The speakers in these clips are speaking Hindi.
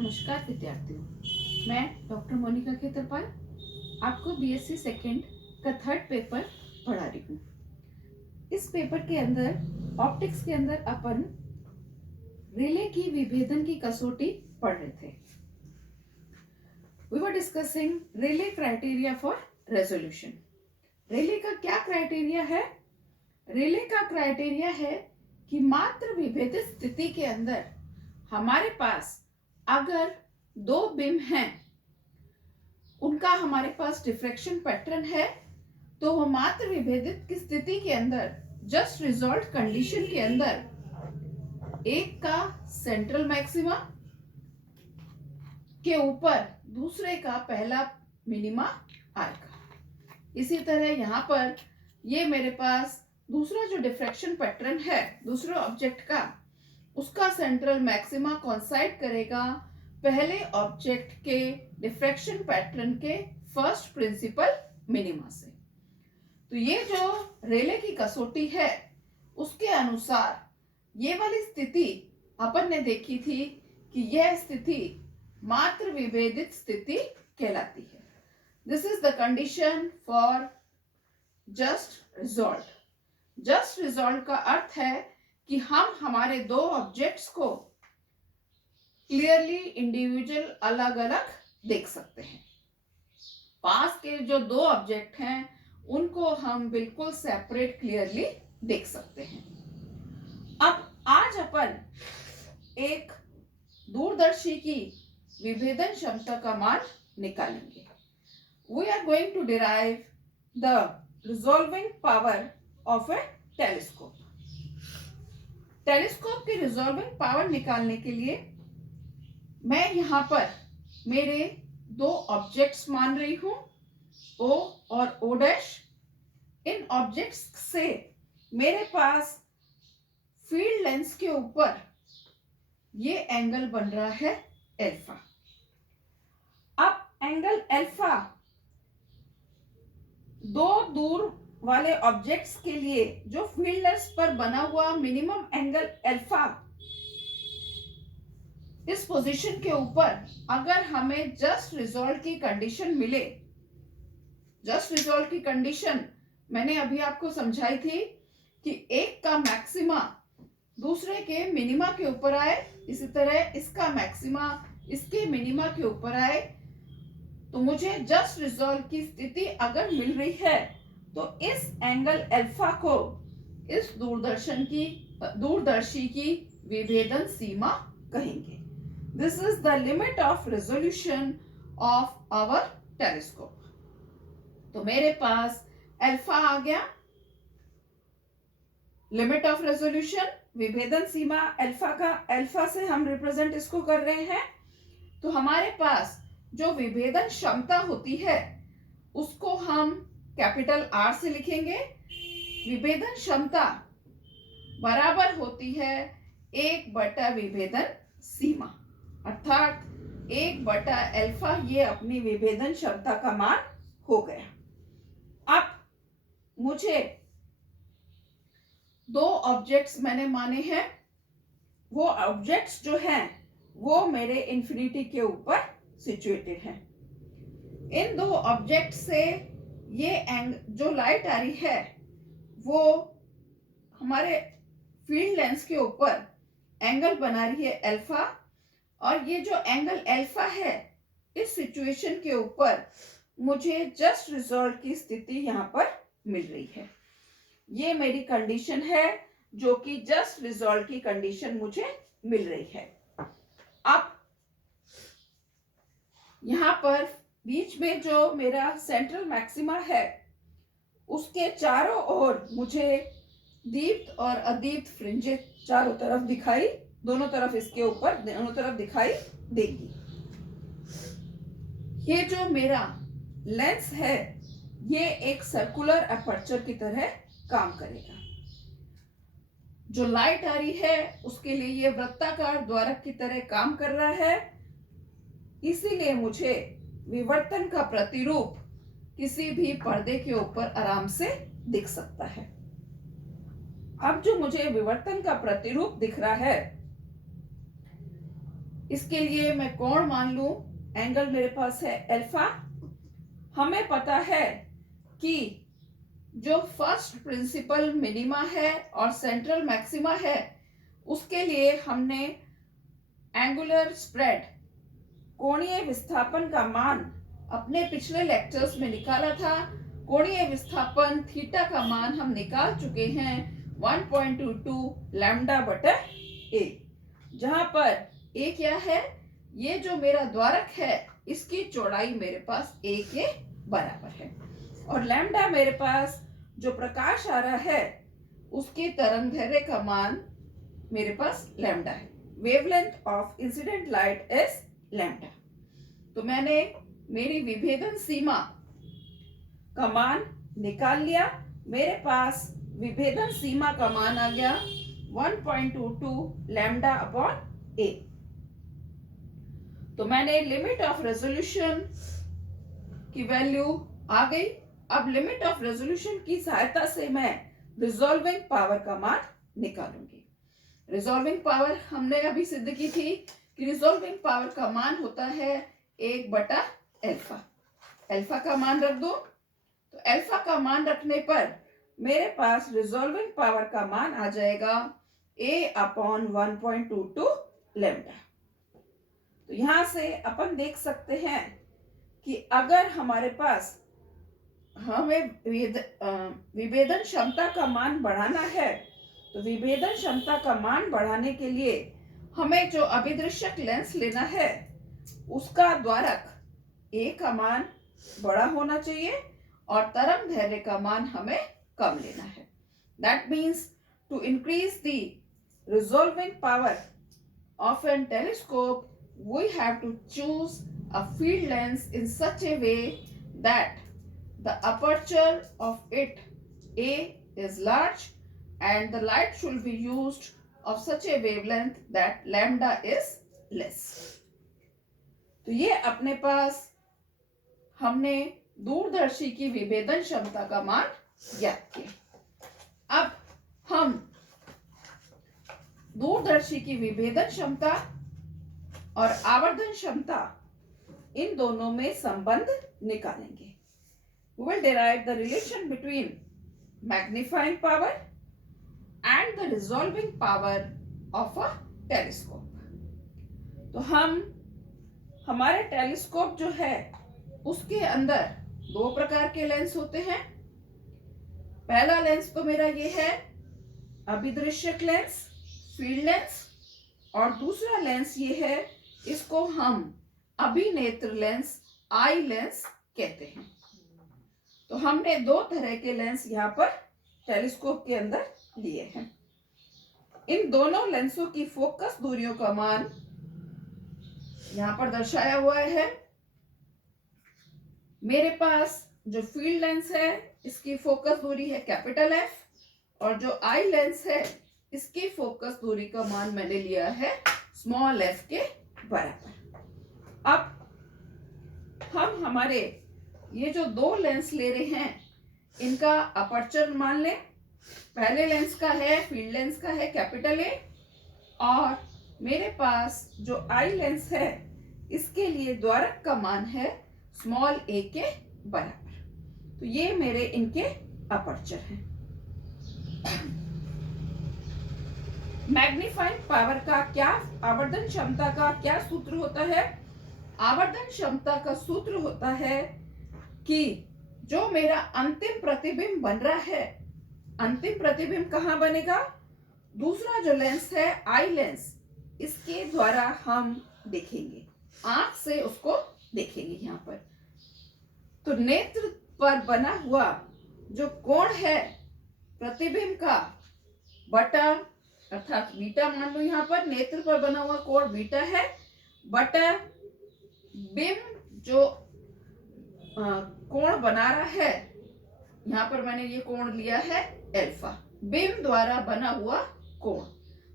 नमस्कार विद्यार्थियों, मैं डॉक्टर मोनिका खेतरपाल आपको बीएससी सेकेंड का थर्ड पेपर पढ़ा रही हूँ। इस पेपर के अंदर ऑप्टिक्स के अंदर अपन रेले की विभेदन की कसौटी पढ़ रहे थे। We were discussing Rayleigh criteria for resolution. Rayleigh का क्या क्राइटेरिया है? रेले का क्राइटेरिया है कि मात्र विभेदित स्थिति के अंदर हमारे पास अगर दो बीम हैं, उनका हमारे पास डिफ्रैक्शन पैटर्न है, तो वो मात्र विभेदित की स्थिति के अंदर जस्ट रिजॉल्व कंडीशन के अंदर एक का सेंट्रल मैक्सिमा के ऊपर दूसरे का पहला मिनिमा आएगा। इसी तरह यहाँ पर ये मेरे पास दूसरा जो डिफ्रैक्शन पैटर्न है दूसरे ऑब्जेक्ट का, उसका सेंट्रल मैक्सिमा कोइंसाइड करेगा पहले ऑब्जेक्ट के डिफ्रैक्शन पैटर्न के फर्स्ट प्रिंसिपल मिनिमा से। तो ये जो रेले की कसौटी है उसके अनुसार ये वाली स्थिति अपन ने देखी थी कि यह स्थिति मात्र विभेदित स्थिति कहलाती है। This is the condition for just resolve. Just resolve का अर्थ है कि हम हमारे दो ऑब्जेक्ट्स को क्लियरली इंडिविजुअल अलग अलग देख सकते हैं। पास के जो दो ऑब्जेक्ट हैं उनको हम बिल्कुल सेपरेट क्लियरली देख सकते हैं। अब आज अपन एक दूरदर्शी की विभेदन क्षमता का मान निकालेंगे। We are going to derive the resolving power of a telescope. Telescope की रिजॉल्विंग पावर निकालने के लिए मैं यहाँ पर मेरे दो ऑब्जेक्ट्स मान रही हूँ, O और O डैश। इन ऑब्जेक्ट्स से मेरे पास फील्ड लेंस के ऊपर ये एंगल बन रहा है अल्फा। अब एंगल अल्फा दो दूर वाले ऑब्जेक्ट्स के लिए जो फील्ड लेंस पर बना हुआ मिनिमम एंगल अल्फा, इस पोजीशन के ऊपर अगर हमें जस्ट रिजॉल्व की कंडीशन मिले, जस्ट रिजॉल्व की कंडीशन मैंने अभी आपको समझाई थी कि एक का मैक्सिमा दूसरे के मिनिमा के ऊपर आए, इसी तरह इसका मैक्सिमा इसके मिनिमा के ऊपर आए, तो मुझे जस्ट रिजॉल्व की स्थिति अगर मिल रही है तो इस एंगल अल्फा को इस दूरदर्शी की विभेदन सीमा कहेंगे। This is the limit of resolution of our telescope. तो मेरे पास अल्फा आ गया, लिमिट ऑफ रेजोल्यूशन, विभेदन सीमा अल्फा का, अल्फा से हम रिप्रेजेंट इसको कर रहे हैं। तो हमारे पास जो विभेदन क्षमता होती है उसको हम कैपिटल R से लिखेंगे। विभेदन क्षमता बराबर होती है 1/, विभेदन सीमा, अर्थात 1/, अल्फा ये अपनी विभेदन क्षमता का मान हो गया। अब मुझे दो ऑब्जेक्ट्स मैंने माने हैं, वो ऑब्जेक्ट्स जो हैं वो मेरे इंफिनिटी के ऊपर सिचुएटेड हैं। इन दो ऑब्जेक्ट से ये जो लाइट आ रही है वो हमारे फील्ड लेंस के ऊपर एंगल बना रही है अल्फा, और ये जो एंगल अल्फा है इस सिचुएशन के ऊपर मुझे जस्ट रिजॉल्व की स्थिति यहाँ पर मिल रही है। ये मेरी कंडीशन है जो कि जस्ट रिजॉल्व की कंडीशन मुझे मिल रही है। अब यहाँ पर बीच में जो मेरा सेंट्रल मैक्सिमा है उसके चारों ओर मुझे दीप्त और अदीप्त फ्रिंजेस चारों तरफ दिखाई, दोनों तरफ इसके ऊपर दोनों तरफ दिखाई देगी। ये जो मेरा लेंस है ये एक सर्कुलर अपर्चर की तरह काम करेगा। जो लाइट आ रही है उसके लिए ये वृत्ताकार द्वारक की तरह काम कर रहा है, इसीलिए मुझे विवर्तन का प्रतिरूप किसी भी पर्दे के ऊपर आराम से दिख सकता है। अब जो मुझे विवर्तन का प्रतिरूप दिख रहा है इसके लिए मैं कोण मान लूं, एंगल मेरे पास है अल्फा। हमें पता है कि जो फर्स्ट प्रिंसिपल मिनिमा है और सेंट्रल मैक्सिमा है, उसके लिए हमने एंगुलर स्प्रेड, कोणीय विस्थापन का मान अपने पिछले लेक्चर्स में निकाला था। कोणीय विस्थापन थीटा का मान हम निकाल चुके हैं 1.22 लैम्डा बटा ए, जहां पर ए क्या है, ये जो मेरा द्वारक है इसकी चौड़ाई मेरे पास ए के बराबर है, और लैम्डा मेरे पास जो प्रकाश आ रहा है उसकी तरंगदैर्घ्य का मान मेरे पास लैम्डा है। Wavelength of incident light is lambda. तो मैंने मेरी विभेदन सीमा का मान निकाल लिया। मेरे पास विभेदन सीमा का मान आ गया 1.22 लैम्डा अपॉन ए। तो मैंने लिमिट ऑफ रेजोल्यूशन की वैल्यू आ गई। अब लिमिट ऑफ रेजोल्यूशन की सहायता से मैं रिजॉल्विंग पावर का मान निकालूंगी। रिजॉल्विंग पावर हमने अभी सिद्ध की थी कि रिजॉल्विंग पावर का मान होता है 1/अल्फा। अल्फा का मान रख दो, तो अल्फा का मान रखने पर मेरे पास रिजॉल्विंग पावर का मान आ जाएगा A/1.22 लैम्डा। तो यहां से अपन देख सकते हैं कि अगर हमारे पास हमें विभेदन क्षमता का मान बढ़ाना है, तो विभेदन क्षमता का मान बढ़ाने के लिए हमें जो अभिदृश्यक लेंस लेना है उसका द्वारक ए का मान बड़ा होना चाहिए और तरंगदैर्घ्य का मान हमें कम लेना है। That means to increase the resolving power of a telescope, we have to choose a field lens in such a way that the aperture of it A is large and the light should be used of such a wavelength that lambda is less. तो ये अपने पास हमने दूरदर्शी की विभेदन क्षमता का मान ज्ञात किया। अब हम दूरदर्शी की विभेदन क्षमता और आवर्धन क्षमता इन दोनों में संबंध निकालेंगे। We will derive the relation between magnifying power and the resolving power of a telescope. तो हमारे टेलीस्कोप जो है उसके अंदर दो प्रकार के लेंस होते हैं। पहला लेंस तो मेरा ये है अभिदृश्यक लेंस, फील्ड लेंस, और दूसरा लेंस ये है, इसको हम अभिनेत्र लेंस, आई लेंस कहते हैं। तो हमने दो तरह के लेंस यहाँ पर टेलीस्कोप के अंदर लिए हैं। इन दोनों लेंसों की फोकस दूरियों का मान यहाँ पर दर्शाया हुआ है। मेरे पास जो फील्ड लेंस है इसकी फोकस दूरी है कैपिटल एफ, और जो आई लेंस है इसकी फोकस दूरी का मान मैंने लिया है स्मॉल एफ के बराबर। अब हम हमारे ये जो दो लेंस ले रहे हैं इनका अपर्चर मान लें। पहले लेंस का है, फील्ड लेंस का है कैपिटल ए, और मेरे पास जो आई लेंस है इसके लिए द्वारक का मान है स्मॉल ए के बराबर। तो ये मेरे इनके अपर्चर हैं। मैग्नीफाइंग पावर का क्या, आवर्धन क्षमता का क्या सूत्र होता है? आवर्धन क्षमता का सूत्र होता है कि जो मेरा अंतिम प्रतिबिंब बन रहा है, अंतिम प्रतिबिंब कहाँ बनेगा? दूसरा जो लेंस है आई लेंस, इसके द्वारा हम देखेंगे, आंख से उसको देखेंगे यहाँ पर। तो नेत्र पर बना हुआ जो कोण है प्रतिबिंब का बटा, अर्थात बीटा मान लो, यहाँ पर नेत्र पर बना हुआ कोण बीटा है, बटा बिंब जो कोण बना रहा है, यहाँ पर मैंने ये कोण लिया है अल्फा, बिंब द्वारा बना हुआ कोण।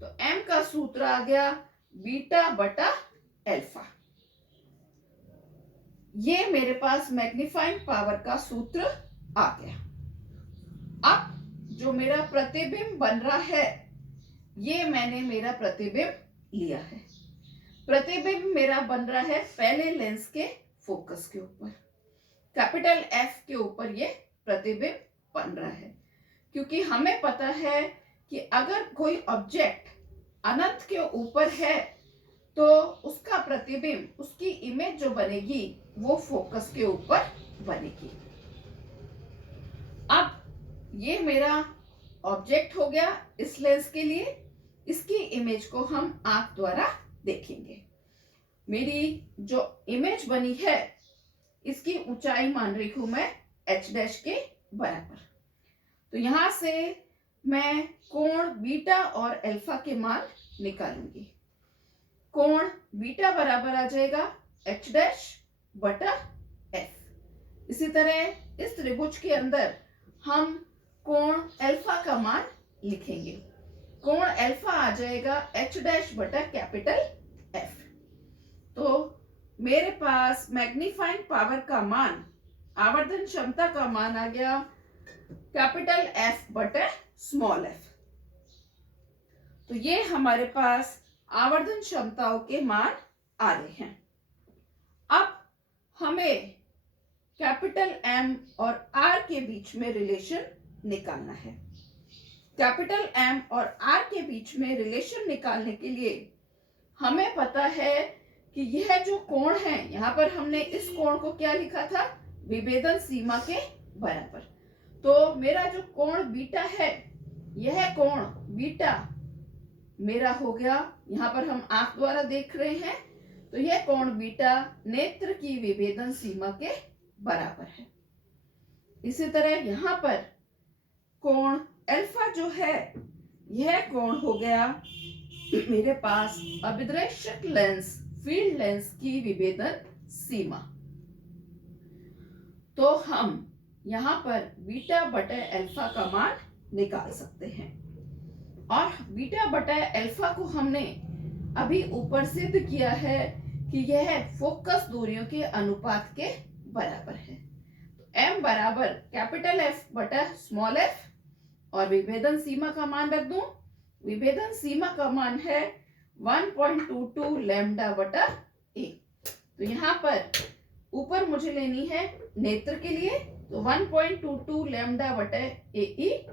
तो m का सूत्र आ गया बीटा बटा अल्फा। ये मेरे पास मैग्नीफाइंग पावर का सूत्र आ गया। अब जो मेरा प्रतिबिंब बन रहा है, ये मैंने मेरा प्रतिबिंब लिया है। प्रतिबिंब मेरा बन रहा है पहले लेंस के फोकस के ऊपर, कैपिटल एफ के ऊपर ये प्रतिबिंब बन रहा है, क्योंकि हमें पता है कि अगर कोई ऑब्जेक्ट अनंत के ऊपर है तो उसका प्रतिबिंब, उसकी इमेज जो बनेगी वो फोकस के ऊपर बनेगी। अब ये मेरा ऑब्जेक्ट हो गया इस लेंस के लिए, इसकी इमेज को हम आंख द्वारा देखेंगे। मेरी जो इमेज बनी है इसकी ऊंचाई मान रही हूं मैं h डैश के बराबर। तो यहां से मैं कोण बीटा और अल्फा के मान निकालूंगी। कोण बीटा बराबर आ जाएगा h डैश बटा f। इसी तरह इस त्रिभुज के अंदर हम कोण अल्फा का मान लिखेंगे। कोण अल्फा आ जाएगा h डैश बटा कैपिटल F। तो मेरे पास मैग्नीफाइंग पावर का मान, आवर्धन क्षमता का मान आ गया कैपिटल F बटे स्मॉल f। तो ये हमारे पास आवर्धन क्षमताओं के मान आ रहे हैं। अब हमें कैपिटल M और R के बीच में रिलेशन निकालना है। कैपिटल M और R के बीच में रिलेशन निकालने के लिए हमें पता है कि यह जो कोण है, यहाँ पर हमने इस कोण को क्या लिखा था, विभेदन सीमा के बराबर। तो मेरा जो कोण बीटा है, यह कोण बीटा मेरा हो गया, यहाँ पर हम आंख द्वारा देख रहे हैं, तो यह कोण बीटा नेत्र की विभेदन सीमा के बराबर है। इसी तरह यहाँ पर कोण अल्फा जो है, यह कोण हो गया मेरे पास अभिदृश्यक लेंस, फील्ड लेंस की विभेदन सीमा। तो हम यहाँ पर बीटा बटे अल्फा का मान निकाल सकते हैं, और बीटा बटे अल्फा को हमने अभी ऊपर सिद्ध किया है कि यह फोकस दूरियों के अनुपात के बराबर है। तो m बराबर कैपिटल F बटा स्मॉल f, और विभेदन सीमा का मान रख दूं। विभेदन सीमा का मान है 1.22 लैम्डा बटा a। तो यहाँ पर ऊपर मुझे लेनी है नेत्र के लिए, तो 1.22 लैम्डा बटा ए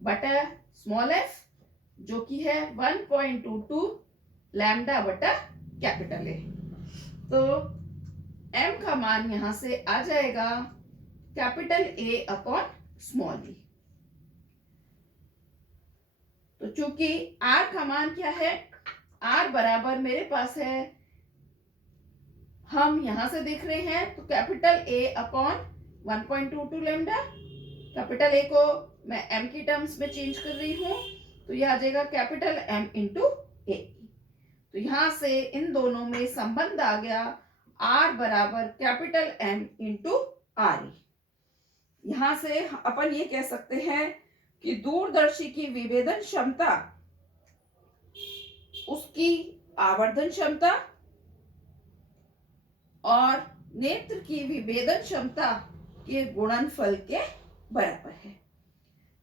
बटा स्मॉल f, जो कि है 1.22 लैम्डा बटा कैपिटल ए। तो m का मान यहां से आ जाएगा capital A upon small e। तो चूंकि r का मान क्या है, r बराबर मेरे पास है, हम यहां से देख रहे हैं, तो capital A upon 1.22 lambda. Capital A को मैं m की टर्म्स में चेंज कर रही हूं, तो यह आ जाएगा कैपिटल M इंटू A। तो यहां से इन दोनों में संबंध आ गया r बराबर कैपिटल M इंटू RE। यहां से अपन ये कह सकते हैं कि दूरदर्शी की विभेदन क्षमता उसकी आवर्धन क्षमता और नेत्र की विभेदन क्षमता के गुणनफल के बराबर है।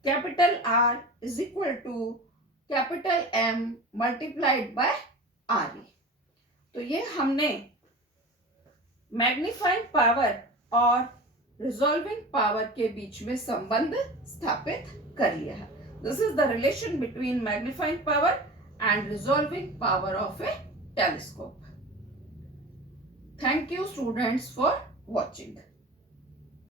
Capital R is equal to capital M multiplied by RE। तो ये हमने मैग्नीफाइंग पावर और रिजॉल्विंग पावर के बीच में संबंध स्थापित कर लिया है। This is the relation between magnifying power and resolving power of a telescope. Thank you students for watching.